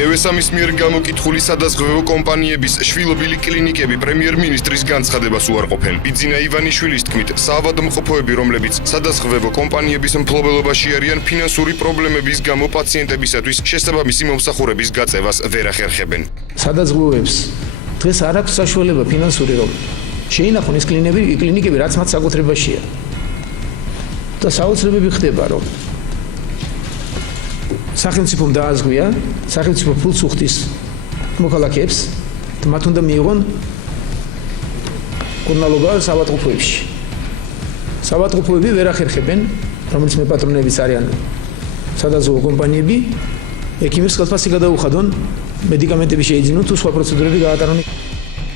TV3-ის მიერ გამოკითხული სადაზღვევო კომპანიების შვილობილი კლინიკები პრემიერ-მინისტრის განცხადებას უარყოფენ. ბიძინა ივანიშვილის თქმით, საავადმყოფოები, რომლებიც სადაზღვევო კომპანიების მფლობელობაში არიან, ფინანსური პრობლემების გამო პაციენტებისათვის შესაბამისი მომსახურების გაწევას ვერ ახერხებენ. სადაზღვევოებს დღეს არ აქვს საშუალება ფინანსური, რომ შეინახონ ეს კლინიკები, რაც მათ საკუთრებაშია. და საოცრებები ხდება, რომ სახელმწიფომ დააზღვია, სახელმწიფო ფულს უხდის მოქალაქეებს, მათ უნდა მიიღონ კურნალობა საავადმყოფოებში. საავადმყოფოები ვერ ახერხებენ, რომელიც მეპატრონეების არიან სადაზღვევო კომპანიები, ექიმებს ხელფასი გადაუხადონ, მედიკამენტები შეიძინონ თუ სხვა პროცედურები გაატარონ.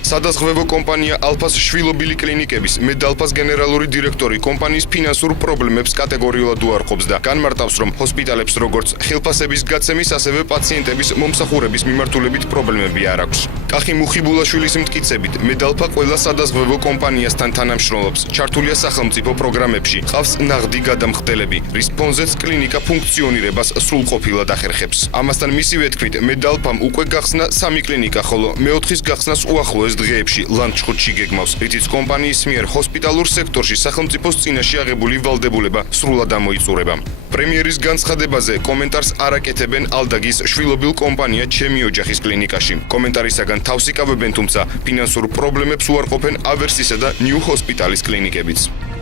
სადაზღვევო კომპანია ალფას შვილობილი კლინიკების მედალფას გენერალური დირექტორი კომპანიის ფინანსურ პრობლემებს კატეგორიულად უარყოფს და განმარტავს, რომ ჰოსპიტალებს როგორც ხელფასების გაცემის, ასევე პაციენტების მომსახურების მიმართულებით პრობლემები არ აქვს. კახი მუხიბულაშვილის მტკიცებით, მედალფა ყველა სადაზღვევო კომპანიასთან თანამშრომლობს, ჩართულია სახელმწიფო პროგრამებში, ყავს ნაღდი გადამხდელები, რის ფონზეც კლინიკა ფუნქციონირებას სრულყოფილად ახერხებს. ამასთან მისივე თქმით, მედალფამ უკვე გახსნა 3 კლინიკა, ხოლო მეოთხის გახსნას უახლოეს დღეებში ლანჩხუთში გეგმავს, რითიც კომპანიის მიერ ჰოსპიტალურ სექტორში სახელმწიფოს წინაშე აღებული ვალდებულება სრულად ამოიწურება. პრემიერის განცხადებაზე კომენტარს არ აკეთებენ ალდაგის შვილობილ კომპანია ჩემი ოჯახის კლინიკაში. კომენტარისაგან თავს იკავებენ, თუმცა ფინანსურ პრობლემებს უარყოფენ ავერსისა და ნიუ ჰოსპიტალის კლინიკებიც.